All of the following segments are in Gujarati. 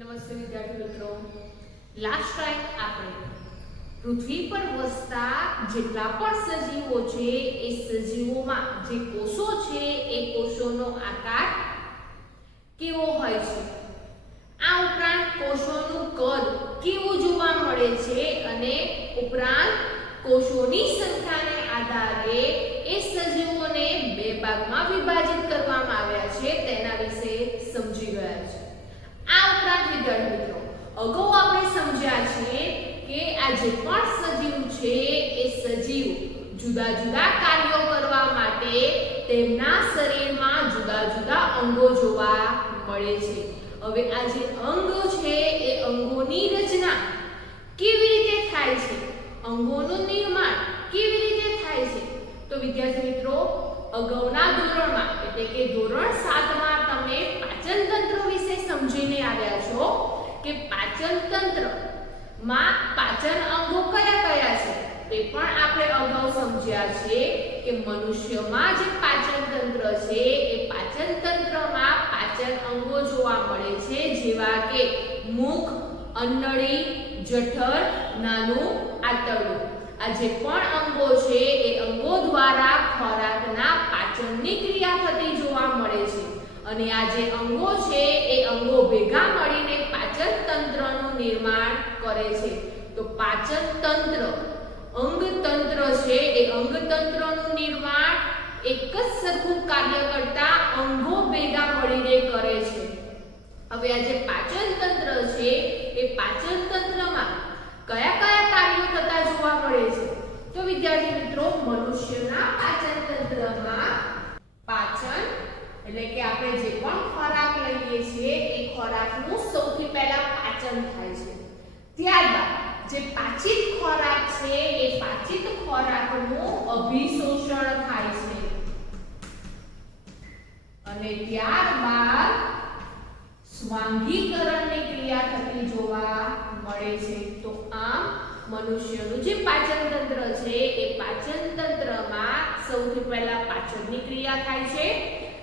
નમસ્તે વિદ્યાર્થી મિત્રો, લાસ્ટ ટાઈમ આપણે પૃથ્વી પર વસતા જેટલા પણ સજીવો છે એ સજીવોમાં જે કોષો છે એ કોષોનો આકાર કેવો હોય છે, આ ઉપરાંત કોષોનું કદ કેવું જોવા મળે છે અને ઉપરાંત કોષોની સંખ્યાને આધારે એ સજીવોને બે ભાગમાં વિભાજિત કરવામાં આવ્યા છે તેના વિશે સમજી ગયા છે। આ ઉપરાંત વિદ્યાર્થી મિત્રો, અગાઉ આપણે સમજ્યા છે કે આ જે પણ સજીવ છે એ સજીવ જુદા જુદા કાર્યો કરવા માટે તેમના શરીરમાં જુદા જુદા અંગો જોવા મળે છે। હવે આ જે અંગો છે એ અંગોની રચના કેવી રીતે થાય છે, અંગોનું નિર્માણ કેવી રીતે થાય છે, તો વિદ્યાર્થી મિત્રો અગાઉના ધોરણમાં એટલે કે ધોરણ 7 માં તમે પાચન તંત્ર વિશે સમજીને આવ્યા છો કે પાચન તંત્રમાં પાચન અંગો કયા કયા છે તે પણ આપણે અગાઉ સમજ્યા છે કે મનુષ્યમાં જે પાચન તંત્ર છે એ પાચન તંત્રમાં પાચન અંગો જોવા મળે છે, જેવા કે મુખ, અન્નળી, જઠર, નાનું આંતરડું। આ જે પણ અંગો છે એ અંગો દ્વારા ખોરાકના પાચનની ક્રિયા થતી જોવા મળે છે અને આ જે અંગો છે એ અંગો ભેગા મળીને પાચન તંત્રનું નિર્માણ કરે છે। તો પાચન તંત્ર અંગતંત્ર છે એ અંગતંત્રનું નિર્માણ એક જ સરખું કાર્ય કરતા અંગો ભેગા મળીને કરે છે। હવે આ જે પાચન તંત્ર છે એ પાચન તંત્રમાં કયા કયા કાર્યો થતા જોવા મળે છે, તો વિદ્યાર્થી મિત્રો મનુષ્યના પાચન તંત્રમાં પાચન એટલે કે આપણે જે પણ ખોરાક લઈએ છીએ એ ખોરાકનું સૌથી પહેલા પાચન થાય છે, ત્યારબાદ જે પાચિત ખોરાક છે એ પાચિત ખોરાકનું અભિશોષણ થાય છે અને ત્યારબાદ સ્વાંગીકરણની ક્રિયા થતી જોવા મળે છે। તો આમ મનુષ્યનું જે પાચન તંત્ર છે એ પાચન તંત્રમાં સૌથી પહેલા પાચનની ક્રિયા થાય છે,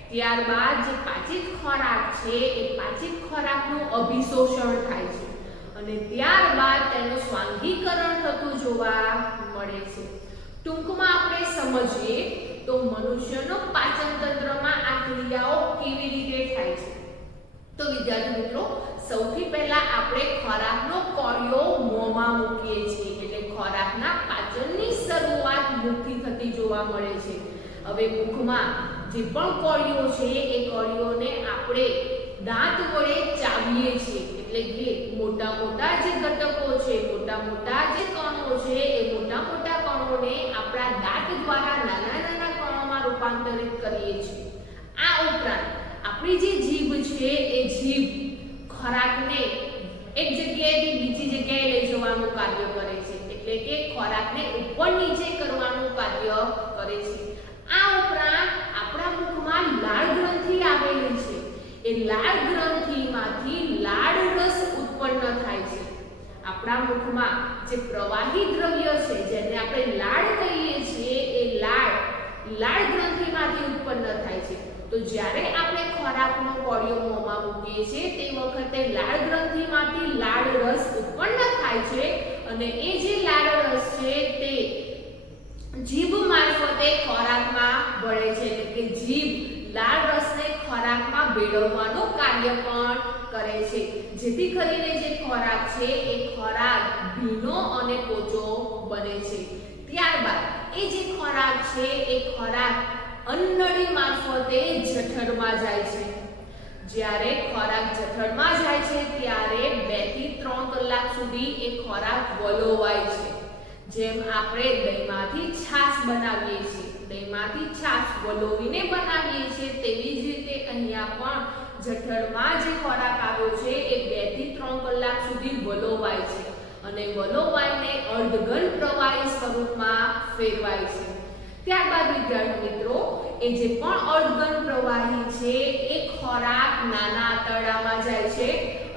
ત્યારબાદ જે પાચિત ખોરાક છે એ પાચિત ખોરાકનું અભિશોષણ થાય છે અને ત્યારબાદ તેનું સ્વાંગીકરણ થતું જોવા મળે છે। ટૂંકમાં આપણે સમજીએ તો મનુષ્યનો પાચન તંત્રમાં આ ક્રિયાઓ કેવી રીતે થાય છે, તો વિદ્યાર્થી મિત્રો સૌથી પહેલા આપણે ખોરાકનો કોળિયો મોંમાં મૂકીએ છીએ એટલે ખોરાકના પાચનની શરૂઆત મુખથી થતી જોવા મળે છે। હવે મુખમાં જે પણ કોળિયો છે એ કોળિયોને આપણે દાંત વડે ચાવીએ છીએ એટલે કે મોટા મોટા જે ઘટકો છે, મોટા મોટા જે કણો છે એ મોટા મોટા કણોને આપણા દાંત દ્વારા નાના નાના કણોમાં રૂપાંતરિત કરીએ છીએ। આ ઉપરાંત આપણી જે જીભ છે એ જીભ ખોરાકને એક જગ્યાએથી બીજી જગ્યાએ લઈ જવાનું કાર્ય કરે છે એટલે કે ખોરાકને ઉપર નીચે કરવાનું કાર્ય કરે છે। આ ઉપરાંત આપણા મુખમાં લાળ ગ્રંથિ આવેલી છે, એ લાળ ગ્રંથિમાંથી લાળ રસ ઉત્પન્ન થાય છે। આપણા મુખમાં જે પ્રવાહી દ્રવ્ય છે જેને આપણે લાળ કહીએ છીએ એ લાળ ગ્રંથિમાંથી ઉત્પન્ન થાય છે। તો જ્યારે આપણે ખોરાકનો કોળિયો મોંમાં મૂકીએ છીએ તે વખતે લાળ ગ્રંથિમાંથી લાળ રસ ઉત્પન્ન થાય છે અને એ જે લાળ રસ છે તે જીભ મારફતે ખોરાકમાં ભળે છે એટલે કે જીભ લાળ રસને ખોરાકમાં ભેળવવાનું કાર્ય પણ કરે છે, જેથી કરીને જે ખોરાક છે એ ખોરાક ભીનો અને પોચો બને છે। ત્યારબાદ એ જે ખોરાક છે એ ખોરાક અન્નળી મારફતે જઠરમાં જાય છે। જ્યારે ખોરાક જઠરમાં જાય છે ત્યારે 2 થી 3 કલાક સુધી એ ખોરાક વલોવાય છે। જેમ આપણે દહીંમાંથી છાશ બનાવીએ છીએ, દહીંમાંથી છાશ વલોવીને બનાવીએ છીએ તેવી જ રીતે અહીંયા પણ જઠરમાં જે ખોરાક આવ્યો છે એ 2 થી 3 કલાક સુધી વલોવાય છે અને વલોવાઈને અર્ધઘન પ્રવાહી સ્વરૂપમાં ફેરવાય છે। ત્યારબાદ વિદ્યાર્થી મિત્રો એ જે પણ અર્ધઘન પ્રવાહી છે એ ખોરાક નાના આંતરડામાં જાય છે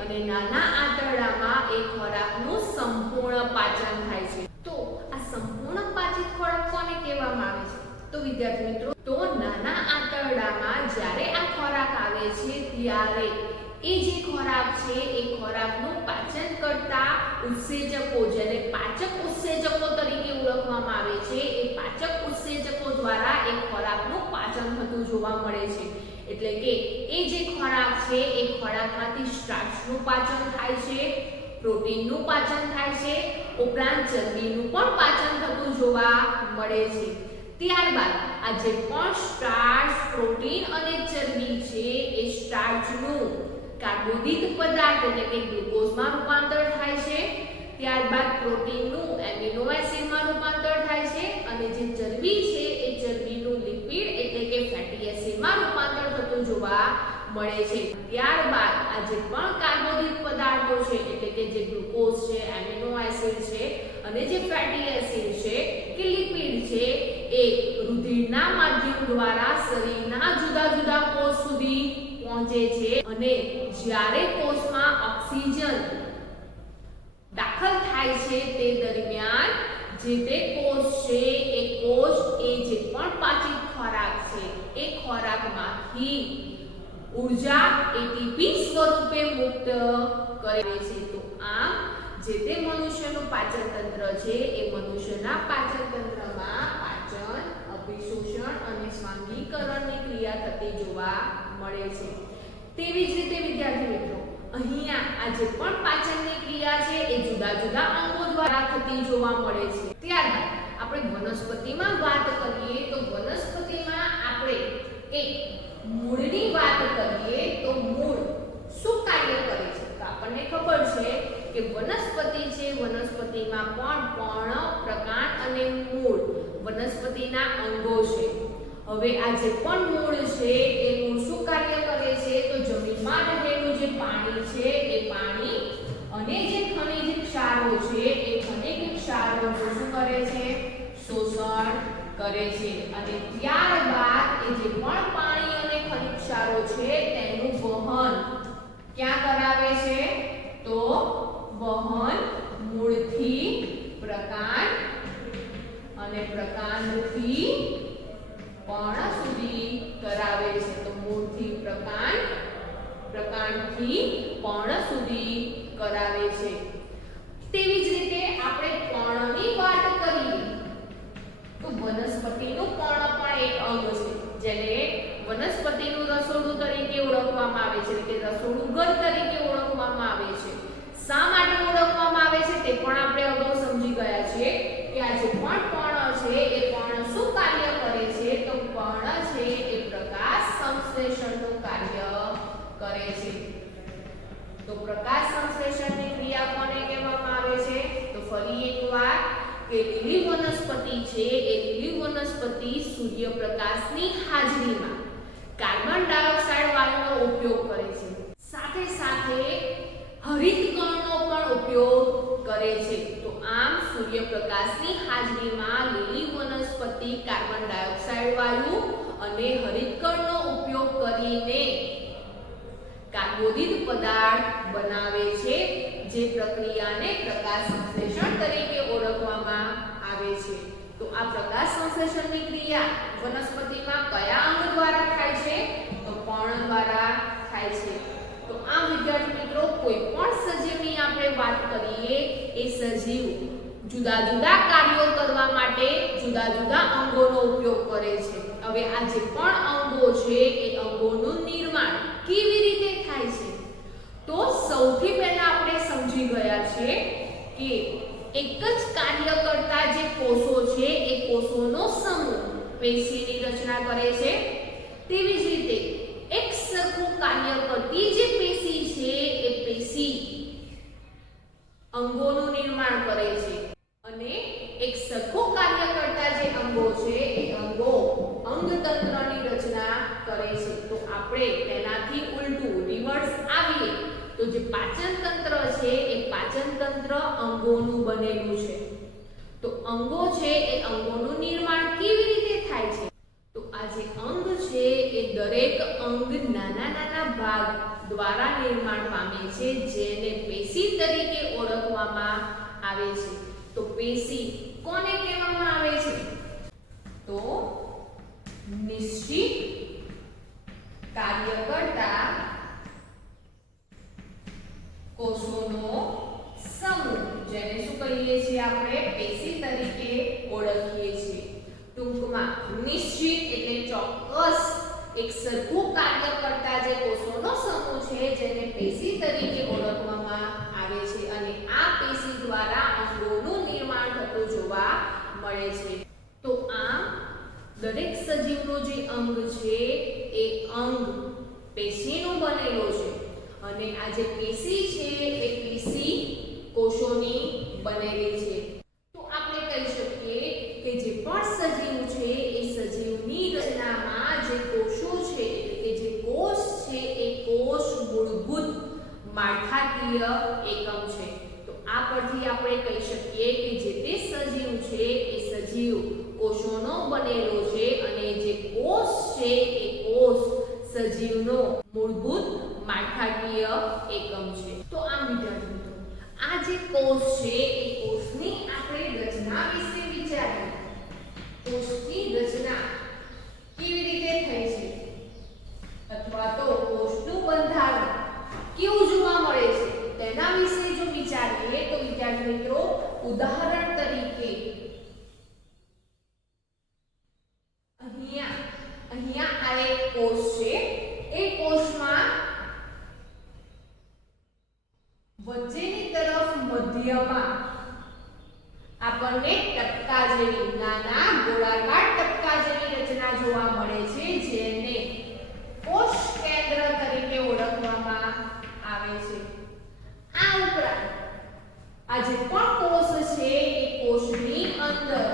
અને નાના આંતરડામાં એ ખોરાકનું સંપૂર્ણ પાચન થાય છે। તો આ સંપૂર્ણ પાચિત ખોરાક કોને કહેવામાં આવે છે, તો વિદ્યાર્થી મિત્રો તો નાના આંતરડામાં જ્યારે આ ખોરાક આવે છે ત્યારે એ જે ખોરાક છે એ ખોરાકનું પાચન કરતા ઉત્સેચકો જેને પાચક ઉત્સેચકો તરીકે ઓળખવામાં આવે છે એ પાચક ઉત્સેચકો દ્વારા એ ખોરાકનું પાચન થતું જોવા મળે છે એટલે કે એ જે ખોરાક છે એ ખોરાકમાંથી સ્ટાર્ચનું પાચન થાય છે પ્રોટીનનું પાચન થાય છે ઉપરાંત ચરબીનું પણ પાચન થતું જોવા મળે છે ત્યારબાદ આ જે પણ સ્ટાર્ચ પ્રોટીન અને ચરબી છે એ સ્ટાર્ચનું કાર્બોદિત પદાર્થ એટલે કે ગ્લુકોઝમાં રૂપાંતર થાય છે ત્યારબાદ પ્રોટીનનું એમિનો એસિડમાં રૂપાંતર થાય છે અને જે ચરબી છે એ ચરબીનું લિપિડ એટલે કે ફેટી એસિડમાં રૂપાંતર થતું જોવા મળે છે ત્યારબાદ આ જે પણ કાર્બોદિત પદાર્થો છે એટલે કે જે ગ્લુકોઝ છે એમિનો એસિડ છે અને જે ફેટી એસિડ છે કે લિપિડ છે એ રુધિરના માધ્યમ દ્વારા શરીરના જુદા જુદા કોષ સુધી પહોંચે છે અને જ્યારે કોષમાં ઓક્સિજન દાખલ થાય છે તે દરમિયાન જે તે કોષ છે એ કોષ એ જે પણ પાચિત ખોરાક છે એ ખોરાકમાંથી ઊર્જા એટીપી સ્વરૂપે મુક્ત કરે છે તો આમ જે તે મનુષ્યનું પાચન તંત્ર છે એ મનુષ્યના પાચન તંત્રમાં પાચન અભિશોષણ અને સ્વાંગીકરણની ક્રિયા થતી જોવા મળે છે તેવી જ રીતે વિદ્યાર્થી મિત્રો અહીંયા આ જે પણ પાચનની ક્રિયા છે એ જુદા જુદા અંગો દ્વારા થતી જોવા મળે છે ત્યારબાદ આપણે વનસ્પતિમાં વાત કરીએ તો વનસ્પતિમાં આપણે એક મૂળની વાત કરીએ તો મૂળ શું કાર્ય કરે છે તો આપણને ખબર છે કે વનસ્પતિ છે વનસ્પતિમાં પણ પર્ણ પ્રકાંડ અને મૂળ વનસ્પતિના અંગો છે હવે આ જે પણ મૂળ છે એ મૂળ શું કાર્ય કરે છે તો જમીનમાં રહેલું જે પાણી છે એ પાણી અને જે ખનિજ ક્ષારો છે એ ખનિજ ક્ષારોનું શું કરે છે શોષણ કરે છે અને ત્યારબાદ એ જે પણ પાણી અને ખનિજ ક્ષારો છે તેનું વહન ક્યાં કરાવે છે તો વહન મૂળથી પ્રકાંડ અને પ્રકાંડથી પર્ણ સુધી કરાવે છે તો મૂળથી પ્રકાંડ પ્રકાંડથી પર્ણ સુધી કરાવે છે તેવી જ રીતે આપણે પર્ણની વાત કરીએ તો વનસ્પતિનું પર્ણ પણ એક અંગ છે જેને વનસ્પતિનું રસોડું તરીકે ઓળખવામાં આવે છે કે રસોડું ઘર તરીકે ઓળખવામાં આવે છે શા માટે ઓળખવામાં આવે છે તે પણ આપણે અગાઉ સમજી ગયા છીએ કે આ જે પણ પર્ણ છે એ પર્ણ શું કાર્ય કરે છે તો પર્ણ છે એ પ્રકાશ સંશ્લેષણનું કાર્ય કરે છે તો પ્રકાશ સંશ્લેષણની ક્રિયા કોને કહેવામાં આવે છે તો ફરી એકવાર કે લીલી વનસ્પતિ છે એ લીલી વનસ્પતિ સૂર્યપ્રકાશની હાજરીમાં કાર્બન ડાયોક્સાઇડ વાયુનો ઉપયોગ કરે છે સાથે સાથે હરિતકણનો પણ ઉપયોગ કરે છે તો આમ સૂર્યપ્રકાશની હાજરીમાં લીલી વનસ્પતિ કાર્બન ડાયોક્સાઇડ વાયુ અને હરિતકણનો ઉપયોગ કરીને કાર્બોદિત પદાર્થ બનાવે છે જે પ્રક્રિયાને પ્રકાશ સંશ્લેષણ તરીકે ઓળખવામાં આવે છે તો આ પ્રકાશ સંશ્લેષણની ક્રિયા વનસ્પતિમાં કયા અંગ દ્વારા થાય છે તો પર્ણ દ્વારા થાય છે તો આ વિદ્યાર્થી મિત્રો કોઈ પણ સજીવની આપણે વાત કરીએ એ સજીવ જુદા જુદા કાર્યો કરવા માટે જુદા જુદા અંગોનો ઉપયોગ કરે છે હવે આ જે પણ અંગો છે એ અંગોનું નિર્માણ કેવી રીતે થાય છે તો સૌથી પહેલા આપણે સમજી ગયા છે કે એક જ કાર્ય કરતા જે કોષો છે એ કોષોનો સમૂહ પેશીની રચના કરે છે તેવી જ રીતે એક સરખું કાર્ય કરતી જે પેશી છે એ પેશી અંગોનું નિર્માણ કરે છે અને એક સરખું કાર્ય કરતા જે અંગો છે એ અંગો અંગતંત્રની રચના કરે છે તો આપણે તેનાથી ઉલટું રિવર્સ આવીએ તો જે પાચન તંત્ર છે એ પાચન તંત્ર અંગોનું બનેલું છે તો અંગો છે એ અંગોનું નિર્માણ કેવી રીતે થાય છે તો આ જે અંગ છે એ દરેક અંગ નાના નાના ભાગ દ્વારા નિર્માણ પામે છે જેને પેશી તરીકે ઓળખવામાં આવે છે તો પેશી કોને કહેવામાં આવે છે તો નિશ્ચિત કાર્ય કરતા કોષોનો સમૂહ, જેને શું કહીએ છીએ આપણે પેશી તરીકે ઓળખીએ છીએ. ટૂંકમાં નિશ્ચિત એટલે ચોક્કસ એક સરખું કાર્ય કરતા જે કોષોનો સમૂહ છે જેને પેશી તરીકે ઓળખવામાં આવે છે અને આ પેશી દ્વારા અંગોનું નિર્માણ થતું જોવા મળે છે. તો આમ દરેક સજીવનો જે અંગ છે એ અંગ પેશીનો બનેલો છે અને આ જે પેશી છે એ પેશી કોષોની બનેલી છે. તો આપણે કહી શકીએ કે જે પણ સજીવ છે એ સજીવની રચનામાં જે કોષો છે એટલે કે જે કોષ છે એ કોષ મૂળભૂત માળખાકીય એકમ છે. તો આ પરથી આપણે કહી શકીએ કે જે તે સજીવ છે એ સજીવ કોષોનો બનેલો છે અને જે કોષ છે એ કોષ સજીવનો મૂળભૂત માળખાકીય એકમ છે. તો આમ વિદ્યાર્થી મિત્રો, આ જે કોષ છે એ કોષની આપણે રચના વિશે વિચારીએ. કોષની રચના કેવી રીતે થઈ છે અથવા તો કોષનું બંધારણ કેવું જોવા મળે છે તેના વિશે જો વિચારીએ તો વિદ્યાર્થી મિત્રો, ઉદાહરણ તરીકે અહીંયા આ એક કોષ છે. એ કોષમાં વચ્ચેની તરફ મધ્યમાં આપણને ટપકા જેવી નાના ગોળાકાર ટપકા જેવી રચના જોવા મળે છે જેને કોષ કેન્દ્ર તરીકે ઓળખવામાં આવે છે. આ ઉપરાંત આ જે પણ કોષ છે એ કોષની અંદર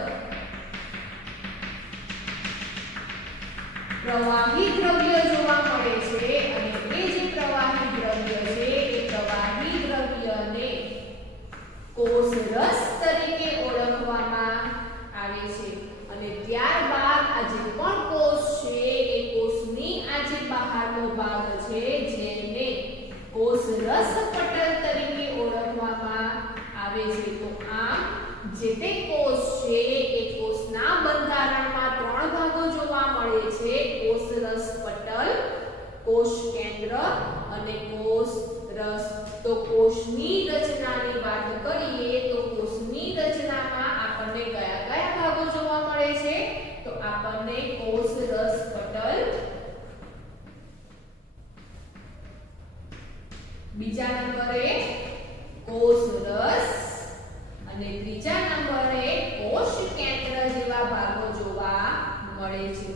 પ્રવાહી દ્રવ્ય જોવા મળે છે અને એ જે પ્રવાહી દ્રવ્ય છે એ પ્રવાહી દ્રવ્યને કોષ રસ તરીકે ઓળખવામાં આવે છે. અને ત્યારબાદ આ જે પણ કોષ છે એ કોષની આ જે બહારનો ભાગ છે જેને કોષ રસ પટલ તરીકે ઓળખવામાં આવે છે. તો આમ જે તે કોષ છે એ કોષના બંધારણમાં ત્રણ ભાગો જોવા મળે છે: કોષ રસ પટલ, કોષ કેન્દ્ર અને કોષ રસ. તો કોષની રચનાની વાત કરીએ તો કોષની રચનામાં આપણને કયા કયા ભાગો જોવા મળે છે? તો આપણને કોષ રસ પટલ, બીજા નંબરે કોષ રસ અને ત્રીજા નંબરે કોષ કેન્દ્ર જેવા ભાગો જોવા મળે છે.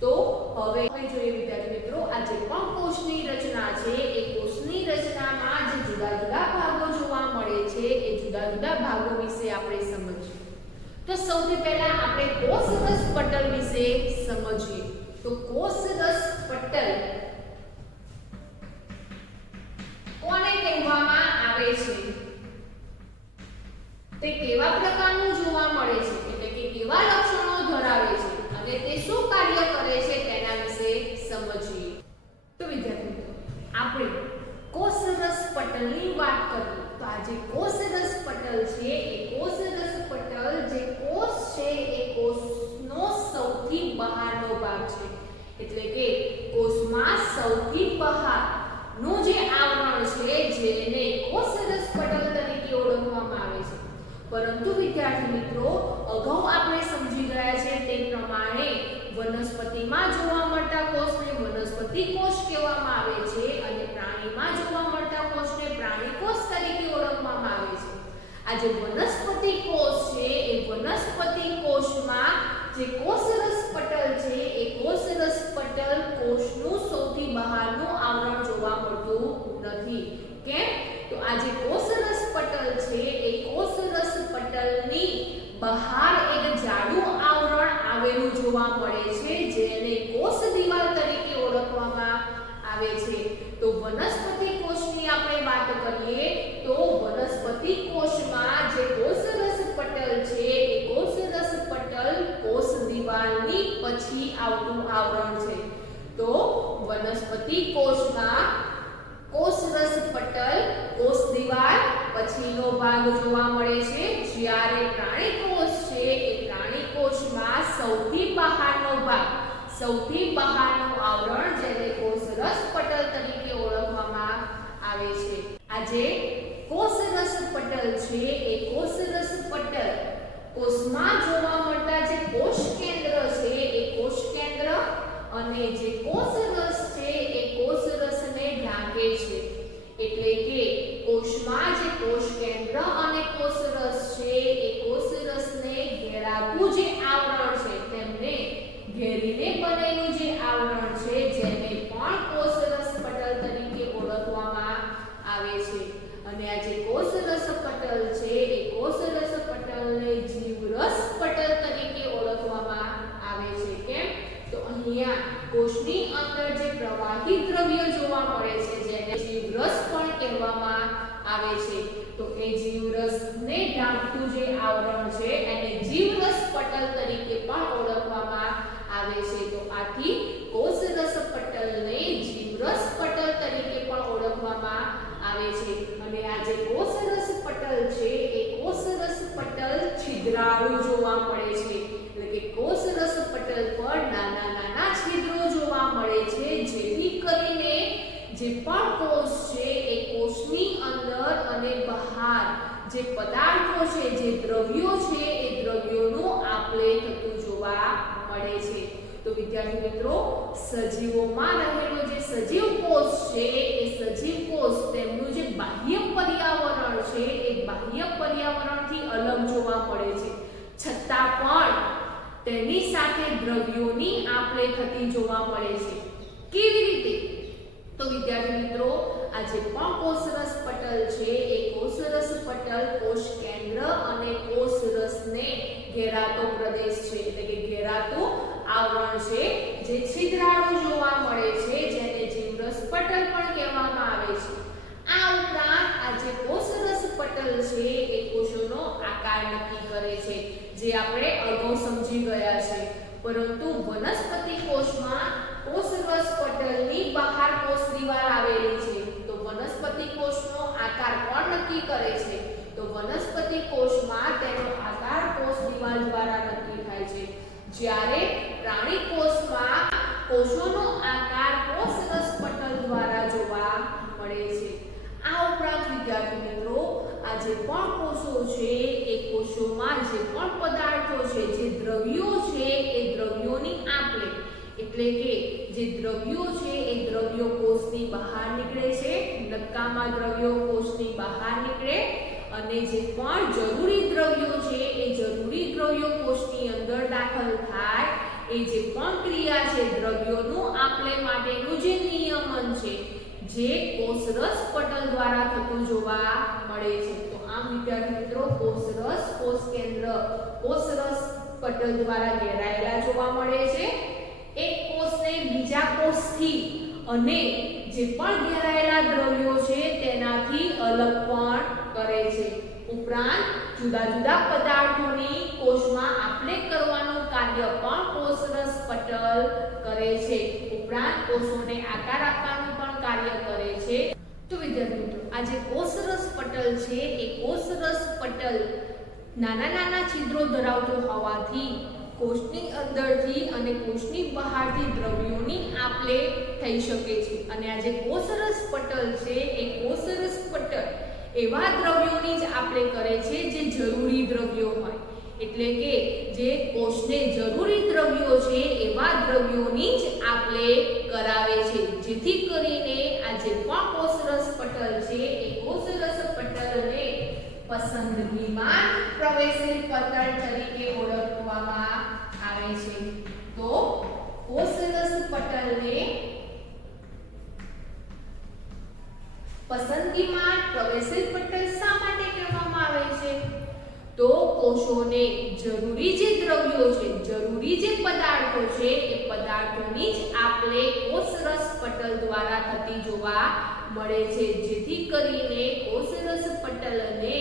તો હવે જોઈએ વિદ્યાર્થી મિત્રો, આ જે પણ કોષની રચના છે એ કોષની રચનામાં જે જુદા જુદા ભાગો જોવા મળે છે એ જુદા જુદા ભાગો વિશે આપણે સમજીએ. તો સૌથી પહેલા આપણે કોષ રસ પટલ વિશે સમજીએ. તો કોષ રસ પટલ કોને કહેવામાં આવે છે? તે કેવા પ્રકારનું જોવા મળે છે એટલે કે કેવા લક્ષણો ધરાવે છે અને તે શું કાર્ય કરે છે તેના વિશે સમજીએ. તો વિદ્યાર્થી મિત્રો, આપણે કોષ રસ પટલની વાત કરીએ તો આ જે કોષ રસ પટલ છે એ કોષ રસ પટલ જે કોષ છે એ કોષનો સૌથી બહારનો ભાગ છે. એટલે કે કોષમાં સૌથી બહારનું જે આવરણ છે જેને કોષ રસ પટલ તરીકે ઓળખવામાં આવે છે. પરંતુ વિદ્યાર્થી મિત્રો, અગાઉ આપણે સમજી ગયા છે તે પ્રમાણે વનસ્પતિમાં જોવા મળતા કોષને વનસ્પતિ કોષ કહેવામાં આવે છે અને પ્રાણીમાં જોવા મળતા કોષને પ્રાણી કોષ તરીકે ઓળખવામાં આવે છે. આ જે વનસ્પતિ કોષ છે એ વનસ્પતિ કોષમાં જે કોષ રસ પટલ છે એ કોષ રસ પટલ કોષનું સૌથી બહારનું આવરણ જોવા મળતું નથી. કેમ? તો આ જે કોષ રસ પટલ છે એ કોષ રસ પટલની બહાર એક જાડું આવરણ આવેલું જોવા મળે છે જેને કોષ દિવાલ તરીકે ઓળખવામાં આવે છે. તો વનસ્પતિ કોષની આપણે વાત કરીએ તો વનસ્પતિ કોષમાં જે કોષ રસ પટલ છે એ કોષ રસ પટલ કોષ દિવાલની પછી આવતું આવરણ છે. તો વનસ્પતિ કોષમાં કોષ રસ પટલ કોષ દિવાલ પછીનો ભાગ જોવા મળે છે, જ્યારે પ્રાણી કોષ છે એ પ્રાણી કોષમાં સૌથી બહારનો ભાગ, સૌથી બહારનું આવરણ જેને કોષ રસ પટલ તરીકે ઓળખવામાં આવે છે. આજે પટલ છે એ કોષરસ પટલ, કોષમાં જોવા મળતા જે કોષ કેન્દ્ર છે એ કોષ કેન્દ્ર અને જે કોષરસ છે એ કોષરસને ઢાંકે છે. એટલે કે કોષમાં જે કોષ કેન્દ્ર અને કોષરસ છે એ કોષરસને ઘેરાતું જે આવરણ છે તેમને ઘેરીને બનેલું જે આવરણ છે જેને પણ કોષરસ પટલ તરીકે ઓળખવામાં આવે છે. અને આ જે કોષરસ પટલ છે એ કોષરસ પટલને જીવરસ પટલ તરીકે ઓળખવામાં આવે છે. કેમ? તો અહીંયા કોષની અંદર જે પ્રવાહી દ્રવ્ય જોવા મળે છે જેને જીવરસ પણ કહેવામાં આવે છે. તો એ જીવરસને ઢાંકતું જે આવરણ છે એને જીવરસ પટલ તરીકે પણ ઓળખવામાં આવે છે. તો આથી કોષરસ પટલને જીવરસ પટલ તરીકે પણ ઓળખવામાં આવે છે. અને આ જે કોષરસ પટલ છે એ કોષરસ પટલ છિદ્રાળુ જોવા મળે છે. એટલે કે કોષરસ પટલ પર નાના નાના છિદ્રો જોવા મળે છે જેથી કરીને જે પણ કોષ છે એ કોષની અંદર અને બહાર જે પદાર્થો છે જે દ્રવ્યો છે એ દ્રવ્યોનું આપલે થતું જોવા મળે છે. તો વિદ્યાર્થી મિત્રો, સજીવોમાં રહેલો જે સજીવ કોષ છે એ સજીવ કોષ તેમનું જે બાહ્ય પર્યાવરણ છે એ બાહ્ય પર્યાવરણથી અલગ જોવા મળે છે, છતાં પણ તેની સાથે દ્રવ્યોની આપલે થતી જોવા મળે છે. કેવી રીતે? તો વિદ્યાર્થી મિત્રો, આ જે પણ કોષરસ પટલ છે એ કોષરસ પટલ કોષ કેન્દ્ર અને કોષરસને ઘેરાતો પ્રદેશ છે. એટલે કે ઘેરાતું આવરણ છે જે છિદ્રાળુ જોવા મળે છે જેને જીવરસ પટલ પણ કહેવામાં આવે છે. આ ઉપરાંત આ જે કોષરસ પટલ છે એ કોષોનો આકાર નક્કી કરે છે જે આપણે અગાઉ સમજી ગયા છે. પરંતુ વનસ્પતિ કોષમાં કોષરસ પટલની બહાર કોષ દિવાલ આવેલી છે. તો વનસ્પતિ કોષનો આકાર કોણ નક્કી કરે છે? તો વનસ્પતિ કોષમાં તેનો આકાર કોષ દિવાલ દ્વારા નક્કી થાય છે. જ્યારે પ્રાણી કોષમાં કોષોનો આકાર કોષરસ પટલ દ્વારા જોવા મળે છે. આ ઉપરાંત વિદ્યાર્થી મિત્રો, આ જે પણ કોષો છે એ કોષોમાં જે પણ પદાર્થો છે જે દ્રવ્યો છે એ દ્રવ્યોની આપલે, એટલે કે જે દ્રવ્યો છે એ દ્રવ્યો કોષની બહાર નીકળે છે, નક્કામાં દ્રવ્યો કોષની બહાર નીકળે અને જે પણ જરૂરી દ્રવ્યો છે એ જરૂરી દ્રવ્યો કોષની અંદર દાખલ થાય. એ જે પણ ક્રિયા છે દ્રવ્યોનું આપલે માટેનું જે નિયમન છે જે કોષરસ પટલ દ્વારા થતું જોવા મળે છે. તો આમ વિદ્યાર્થી મિત્રો, કોષરસ કોષ કેન્દ્ર કોષરસ પટલ દ્વારા ઘેરાયેલા જોવા મળે છે. એક કોષને બીજા કોષથી અને જે પણ ઘેરાયેલા દ્રવ્યો છે તેનાથી અલગ પણ કરે છે. ઉપરાંત જુદા જુદા પદાર્થોની કોષમાં આપલે કરવાનું કાર્ય પણ કોષરસ પટલ કરે છે. ઉપરાંત કોષોને આકાર આપવાનું પણ કાર્ય કરે છે. તો વિદ્યાર્થી મિત્રો, આ જે કોષરસ પટલ છે એ કોષરસ પટલ નાના નાના છિદ્રો ધરાવતો હોવાથી કોષની અંદરથી અને કોષની બહારથી દ્રવ્યોની આપલે થઈ શકે છે. અને આ જે કોષરસ પટલ છે એ કોષરસ પટલ એવા દ્રવ્યોની જ આપલે કરે છે જે જરૂરી દ્રવ્યો હોય. એટલે કે જે કોષને જરૂરી દ્રવ્યો છે એવા દ્રવ્યોની જ આપલે કરાવે છે, જેથી કરીને આ જે પણ કોષરસ પટલ છે એ કોષરસ પટલને પસંદગીમાં પ્રવેશી પટલ તરીકે ઓળખવામાં આવે છે. તો કોષરસ પટલને પસંદગીમાં પ્રવેશી પટલ શા માટે કહેવામાં આવે છે? તો કોષોને જરૂરી જે દ્રવ્યો છે, જરૂરી જે પદાર્થો છે એ પદાર્થોની જ આપલે કોષરસ પટલ દ્વારા થતી જોવા મળે છે, જેથી કરીને કોષરસ પટલને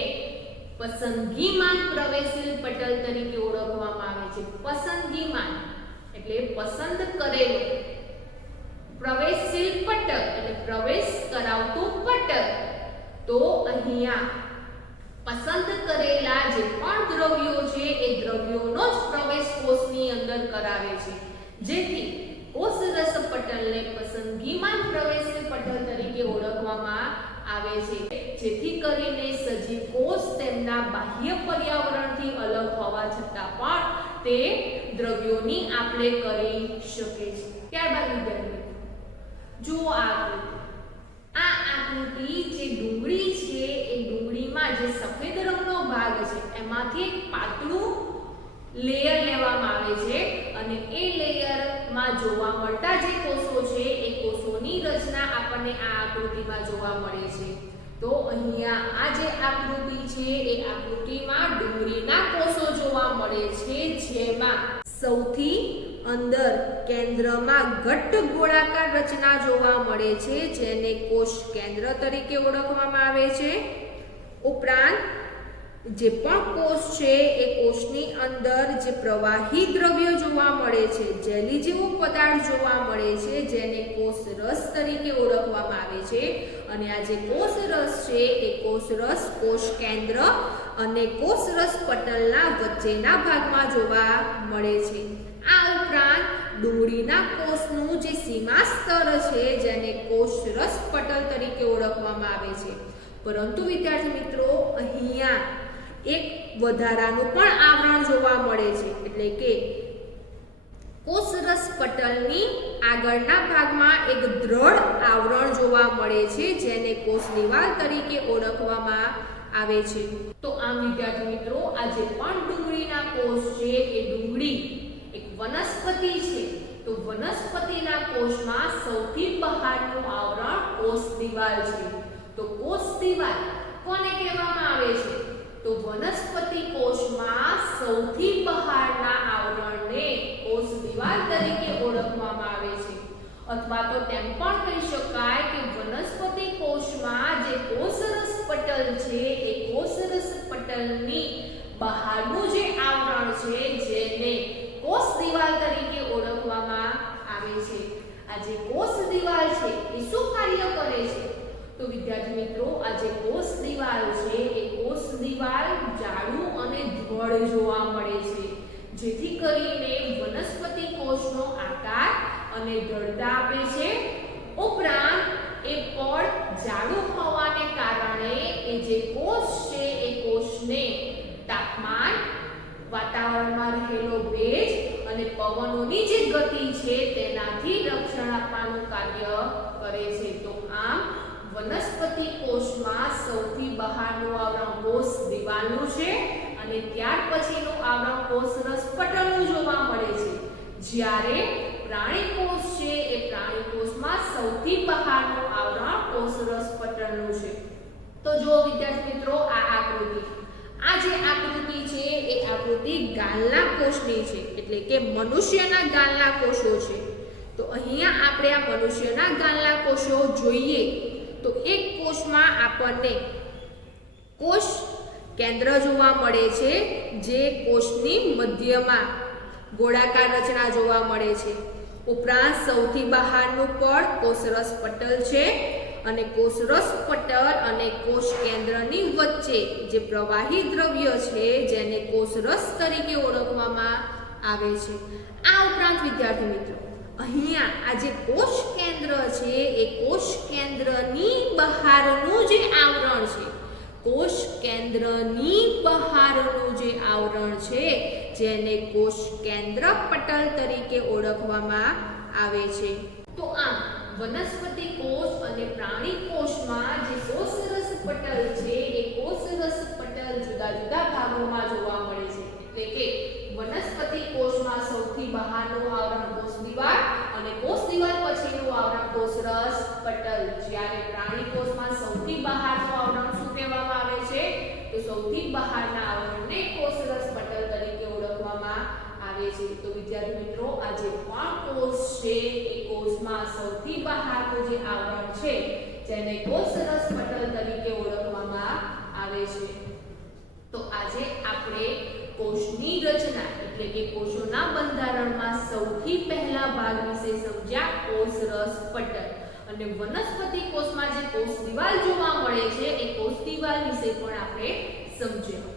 પસંદગીમાન પ્રવેશીલ પટલ તરીકે ઓળખવામાં આવે છે. પસંદગીમાન એટલે પસંદ કરેલું, પ્રવેશીલ પટલ એટલે પ્રવેશ કરાવતું પટલ. તો અહીંયા પસંદ કરેલા જે પણ દ્રવ્યો છે એ દ્રવ્યોનો જ પ્રવેશ કોષની અંદર કરાવે છે, જેથી કોષરસ પટલને પસંદગીમાન પ્રવેશીલ પટલ તરીકે ઓળખવામાં આવે છે. જેથી કરીને સજીવ કોષ તેમના બાહ્ય પર્યાવરણથી અલગ હોવા છતાં પણ તે દ્રવ્યોની આપલે કરી શકે છે। ત્યારબાદ વિદ્યાર્થી જો આ આકૃતિ જે ડુંગળી છે એ ડુંગળીમાં જે સફેદ રંગનો ભાગ છે એમાંથી એક પાતળું લેયર લેવામાં આવે છે અને એ લેયરમાં જોવા મળતા જે કોષો છે એ કોષોની રચના આપણને આ આકૃતિમાં જોવા મળે છે। તો અહીંયા આ જે આકૃતિ છે એ આકૃતિમાં ડુંગળીના કોષો જોવા મળે છે, જેમાં સૌથી અંદર કેન્દ્રમાં ઘટ્ટ ગોળાકાર રચના જોવા મળે છે જેને કોષ કેન્દ્ર તરીકે ઓળખવામાં આવે છે। ઉપરાંત જે પણ કોષ છે એ કોષની અંદર જે પ્રવાહી દ્રવ્ય જોવા મળે છે, જેલી જેવો પદાર્થ જોવા મળે છે જેને કોષ રસ તરીકે ઓળખવામાં આવે છે અને આ જે કોષ રસ છે એ કોષ રસ કોષ કેન્દ્ર અને કોષ રસ પટલના વચ્ચેના ભાગમાં જોવા મળે છે। આ ઉપરાંત ડુંગળીના કોષનું જે સીમા સ્તર છે જેને કોષ રસ પટલ તરીકે ઓળખવામાં આવે છે। પરંતુ વિદ્યાર્થી મિત્રો અહીંયા એક વધારાનું પણ આવરણ જોવા મળે છે, એટલે કે કોષ રસ પટલની આગળના ભાગમાં એક દ્રઢ આવરણ જોવા મળે છે જેને કોષ દિવાલ તરીકે ઓળખવામાં આવે છે। તો આમ વિદ્યાર્થી મિત્રો આ જે પણ ડુંગળીના કોષ છે એ ડુંગળી એક વનસ્પતિ છે, તો વનસ્પતિના કોષમાં સૌથી બહારનું આવરણ કોષ દિવાલ છે। તો કોષ દિવાલ કોને કહેવામાં આવે છે? તો વનસ્પતિ કોષમાં સૌથી બહારના આવરણને કોષ દિવાલ તરીકે ઓળખવામાં આવે છે। અથવા તો તેમ પણ કહી શકાય કે વનસ્પતિ કોષમાં જે કોષરસ પટલ છે એ કોષરસ પટલની બહારનું જે આવરણ છે જેને કોષ દિવાલ તરીકે ઓળખવામાં આવે છે। આ જે કોષ દિવાલ છે એ શું કાર્ય કરે છે? તો વિદ્યાર્થી મિત્રો આ જે કોષ દિવાલ છે એ કોષ દિવાલ જાડું અને ધડ જોવા મળે છે, જેથી કરીને વનસ્પતિ કોષનો આકાર અને દ્રઢતા આપે છે। ઉપરાંત એ પડ જાડું હોવાને કારણે એ જે કોષ છે એ કોષને તાપમાન, વાતાવરણમાં રહેલો ભેજ અને પવનોની જે ગતિ છે તેનાથી રક્ષણ આપવાનું કાર્ય કરે છે। તો આમ વનસ્પતિ કોષમાં સૌથી બહારનું આવરણ કોષ દિવાલનું છે અને ત્યાર પછીનું આવરણ કોષ રસ પટલનું જોવા મળે છે, જ્યારે પ્રાણી કોષ છે એ પ્રાણી કોષમાં સૌથી બહારનું આવરણ કોષ રસ પટલનું છે। તો જો વિદ્યાર્થી મિત્રો આ આકૃતિ જે આકૃતિ છે એ આકૃતિ ગાલના કોષની છે, એટલે કે મનુષ્યના ગાલના કોષો છે। તો અહીંયા આપણે આ મનુષ્યના ગાલના કોષો જોઈએ તો એક કોષમાં આપણને કોષ કેન્દ્ર જોવા મળે છે, જે કોષની મધ્યમાં ગોળાકાર રચના જોવા મળે છે। ઉપરાંત સૌથી બહારનું પડ કોષરસ પટલ છે અને કોષરસ પટલ અને કોષ કેન્દ્રની વચ્ચે જે પ્રવાહી દ્રવ્ય છે જેને કોષરસ તરીકે ઓળખવામાં આવે છે। આ ઉપરાંત વિદ્યાર્થી મિત્રો અહીંયા આ જે કોષ કેન્દ્ર છે એ કોષ કેન્દ્રની બહારનું જે આવરણ છે, કોષ કેન્દ્રની બહારનું જે આવરણ છે જેને કોષ કેન્દ્ર પટલ તરીકે ઓળખવામાં આવે છે। તો આમ વનસ્પતિ કોષ અને પ્રાણી કોષમાં જે કોષરસ પટલ છે એ કોષરસ પટલ જુદા જુદા ભાગોમાં જોવા મળે છે, એટલે કે વનસ્પતિ કોષમાં સૌથી બહારનું આવરણ કોષ દિવાલ અને કોષ દિવાલ પછીનું આવરણ કોષરસ પટલ, જ્યારે પ્રાણી કોષમાં સૌથી બહારનું આવરણ શું કહેવામાં આવે છે? તો સૌથી બહારના આવરણને કોષરસ પટલ તરીકે ઓળખવામાં આવે છે। તો વિદ્યાર્થી મિત્રો આ જે પણ કોષ છે એ કોષમાં સૌથી બહારનું જે આવરણ છે જેને કોષરસ પટલ તરીકે ઓળખવામાં આવે છે। તો આજે આપણે કોષની રચના એટલે કે કોષોના બંધારણમાં સૌથી પહેલા ભાગ વિશે સમજ્યા, કોષરસ પટલ, અને વનસ્પતિ કોષમાં જે કોષ દિવાલ જોવા મળે છે એ કોષ દિવાલ વિશે પણ આપણે સમજ્યા।